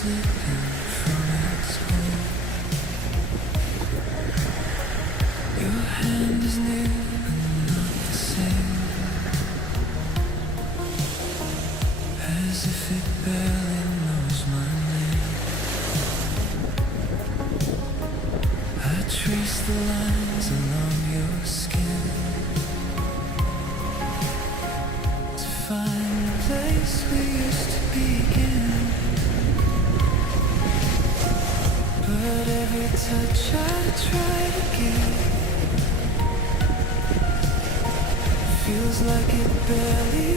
slipping from its hold. Your hand is near but not the same, as if it barely knows my name. I trace the lines along your skin to find the place we used to begin. But every touch I try to give feels like it barely